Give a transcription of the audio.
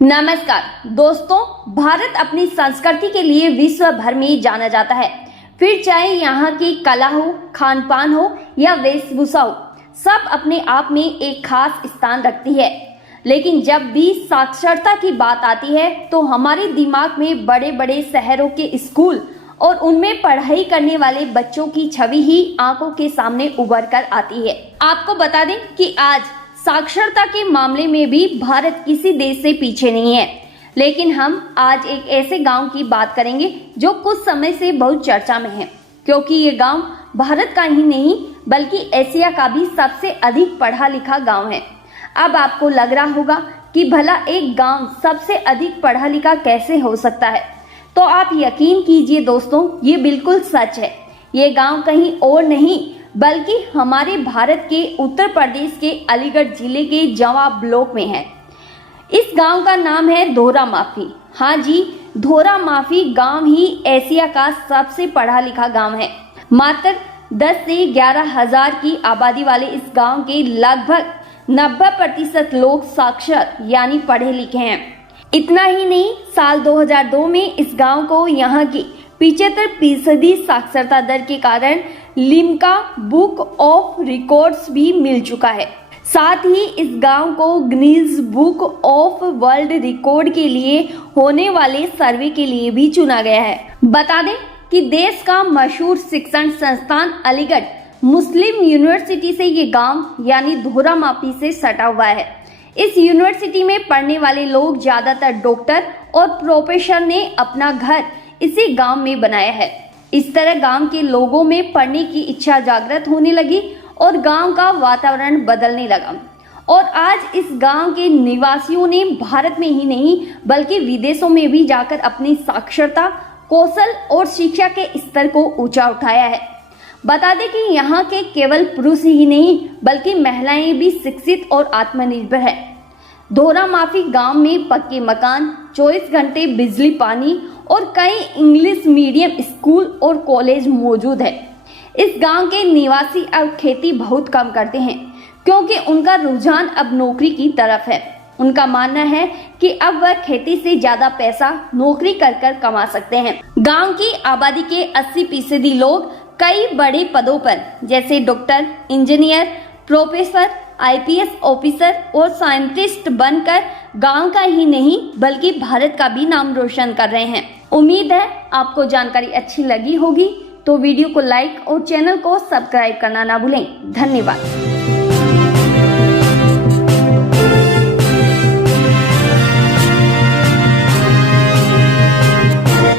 नमस्कार दोस्तों, भारत अपनी संस्कृति के लिए विश्व भर में जाना जाता है। फिर चाहे यहाँ की कला हो, खान पान हो या वेशभूषा हो, सब अपने आप में एक खास स्थान रखती है। लेकिन जब भी साक्षरता की बात आती है तो हमारे दिमाग में बड़े बड़े शहरों के स्कूल और उनमें पढ़ाई करने वाले बच्चों की छवि ही आंखों के सामने उभर कर आती है। आपको बता दें कि आज साक्षरता के मामले में भी भारत किसी देश से पीछे नहीं है। लेकिन हम आज एक ऐसे गांव की बात करेंगे जो कुछ समय से बहुत चर्चा में है, क्योंकि ये गांव भारत का ही नहीं बल्कि एशिया का भी सबसे अधिक पढ़ा लिखा गांव है। अब आपको लग रहा होगा कि भला एक गांव सबसे अधिक पढ़ा लिखा कैसे हो सकता है, तो आप यकीन कीजिए दोस्तों, ये बिल्कुल सच है। ये गांव कहीं और नहीं बल्कि हमारे भारत के उत्तर प्रदेश के अलीगढ़ जिले के जवा ब्लॉक में है। इस गांव का नाम है धोरा माफी। हाँ जी, धोरा माफी गांव ही एशिया का सबसे पढ़ा लिखा गांव है। मात्र 10 से 11 हजार की आबादी वाले इस गांव के लगभग 90% लोग साक्षर यानी पढ़े लिखे हैं। इतना ही नहीं, साल 2002 में इस गांव को यहाँ की 75% साक्षरता दर के कारण लिम्का बुक ऑफ रिकॉर्ड्स भी मिल चुका है। साथ ही इस गांव को Guinness book of world record के लिए होने वाले सर्वे के लिए भी चुना गया है। बता दें कि देश का मशहूर शिक्षण संस्थान अलीगढ़ मुस्लिम यूनिवर्सिटी से ये गांव यानी धोरा माफी से सटा हुआ है। इस यूनिवर्सिटी में पढ़ने वाले लोग ज्यादातर डॉक्टर और प्रोफेसर ने अपना घर इसी गांव में बनाया है। इस तरह गांव के लोगों में पढ़ने की इच्छा जागृत होने लगी और गांव का वातावरण बदलने लगा। और आज इस गांव के निवासियों ने भारत में ही नहीं बल्कि विदेशों में भी जाकर अपनी साक्षरता, कौशल और शिक्षा के स्तर को ऊंचा उठाया है। बता दें कि यहाँ के केवल पुरुष ही नहीं बल्कि महिलाएं भी शिक्षित और आत्मनिर्भर है। धोरा माफी गांव में पक्के मकान, 24 घंटे बिजली पानी और कई इंग्लिश मीडियम स्कूल और कॉलेज मौजूद है। इस गांव के निवासी अब खेती बहुत कम करते हैं क्योंकि उनका रुझान अब नौकरी की तरफ है। उनका मानना है कि अब वह खेती से ज्यादा पैसा नौकरी कर कमा सकते हैं। गांव की आबादी के 80% लोग कई बड़े पदों पर जैसे doctor, engineer, professor, IPS officer और साइंटिस्ट बनकर गांव का ही नहीं बल्कि भारत का भी नाम रोशन कर रहे हैं। उम्मीद है आपको जानकारी अच्छी लगी होगी, तो वीडियो को लाइक और चैनल को सब्सक्राइब करना ना भूलें। धन्यवाद।